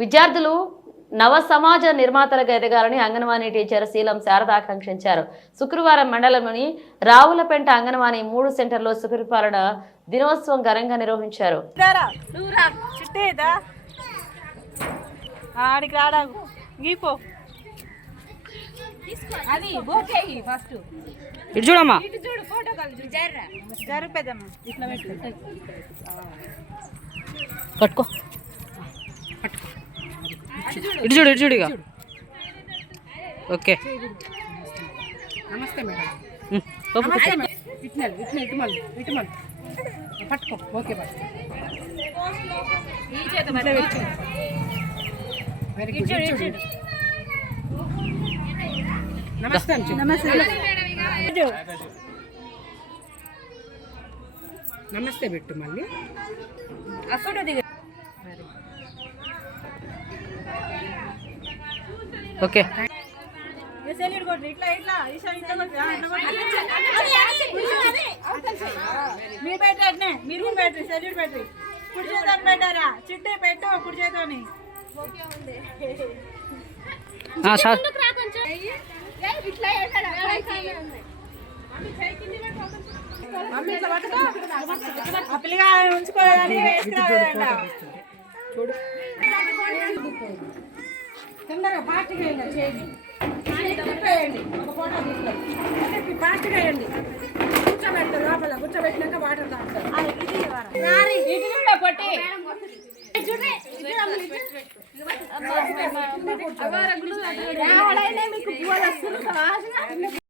విద్యార్థులు నవ సమాజ నిర్మాతలుగా ఎదగాలని అంగన్వాడీ టీచర్ శీలం శారద ఆకాంక్షించారు. శుక్రవారం మండలంలోని రావులపెంట అంగన్వాడీ 3 సెంటర్లో సుపరిపాలన దినోత్సవం ఘనంగా నిర్వహించారు. పట్టుకో ఇటు చూడు ఇక ఓకే. నమస్తే మేడం. ఇటు పట్టుకో. ఓకే నమస్తే పెట్టు మళ్ళీ ఓకే. మీరు పెట్టు సెల్యూట్ పెట్టి కుడి చేత పెట్టారా చిట్టే పెట్టు కుడి చేతని పిల్లగా ఉంచుకోవాలని చూడు తొందరగా పార్టీకి చేయండి. ఒక ఫోటో తీసుకోండి. పార్టీకి వేయండి. కూర్చోబెడతారు లోపల. కూర్చోబెట్టినాక వాటర్ తాగుతారు. ఇది కూడా పొట్టి మీకు